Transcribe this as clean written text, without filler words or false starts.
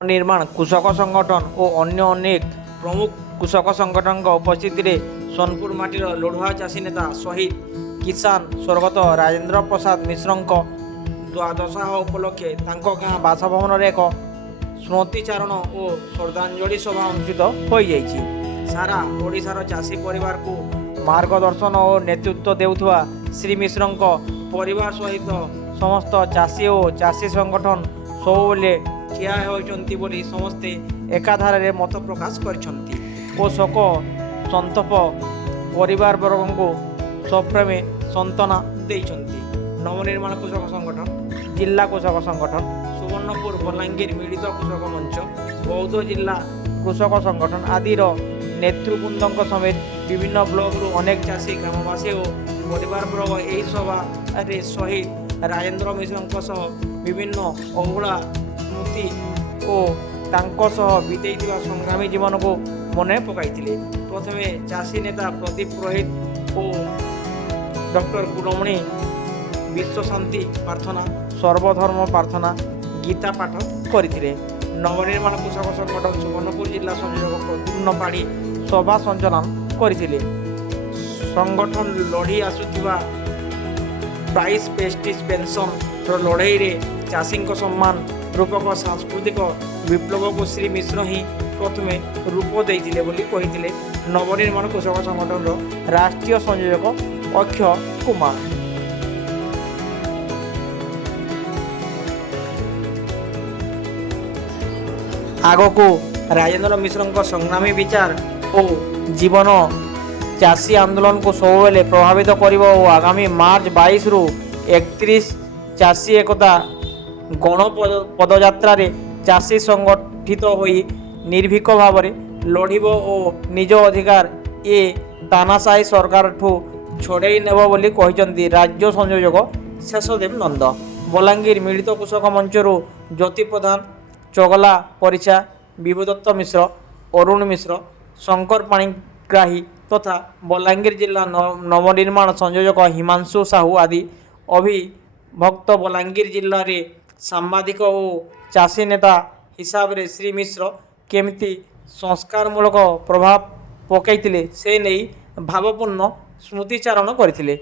निर्माण कृषक संगठन और अन्य अनेक प्रमुख कृषक संगठन उपस्थित में सोनपुर माटीर लड़ुआ चाषी नेता शहीद किसान स्वर्गत राजेन्द्र प्रसाद मिश्र द्वादशाह उपलक्षे गाँ बासभवन एक स्मृतिचारण और श्रद्धांजलि सभा अनुष्ठित हो सारा ओडिशार चाषी परिवार को मार्गदर्शन और नेतृत्व देउथुवा श्री मिश्र परिवार सहित समस्त चाषी और चाषी संगठन सबले ठिया होइचंती बोली समस्ते एकाधारे मत प्रकाश करछंती ओ शोक संतप परिवार वर्ग को सप्रेमे संतना देइछंती। नवनिर्माण कृषक संगठन, जिला कृषक संगठन, सुवर्णपुर बलांगीर मिलित कृषक मंच, बौद्ध जिला कृषक संगठन आदिर नेतृवृंद समेत विभिन्न ब्लॉकरू अनेक चाषी ग्रामवासी और परिवार वर्ग यही सभा शहीद राजेन्द्र मिश्र सह विभिन्न अवहेला स्मृति और बीतेइथिबा संग्रामी जीवन को मन पकाइथिले। प्रथमे चाषी नेता प्रदीप पुरोहित और डॉक्टर गुणमणि विश्व शांति प्रार्थना, सर्वधर्म प्रार्थना, गीता पाठ करथिले। नवनिर्माण कृषक संगठन सुवर्णपुर जिला संयोजक प्रद्युम्न पाढ़ी सभा संचालन करथिले। संगठन लड़ी आसुथिबा प्राइस पेस्टिस पेंशन लड़ाई रे चाषी सम्मान रूपक सांस्कृतिक विप्लव को श्री मिश्र ही प्रथमे रूप देइथिले बोली कहिथिले नवनिर्माण कृषक संगठन राष्ट्रीय संयोजक अक्षय कुमार। आगको राजेन्द्र मिश्र संग्रामी विचार और जीवन चाषी आंदोलन को सबले प्रभावित करिब और आगामी मार्च 22 रु 31 चाषी एकता गण पदयात्रा चाषी संगठित होई निर्भीक भाव लड़ब और निज अधिकार ये तानाशाही सरकार ठू छड़े नेब बोली कहिसंती राज्य संयोजक शेषदेव नंद। बलांगीर मिलित कृषक मंचरू ज्योति प्रधान, चगला परिचा, विभुदत्त मिश्र, अरुण मिश्र, शंकर पाणिग्राही तथा बलांगीर जिला नवनिर्माण संयोजक हिमांशु साहू आदि अभिभक्त बलांगीर जिले में सांबादिक और चाषी नेता हिसाब रे श्री मिश्र केमिति संस्कारमूलक प्रभाव पकईथिले से नहीं भावपूर्ण स्मृतिचारण करथिले।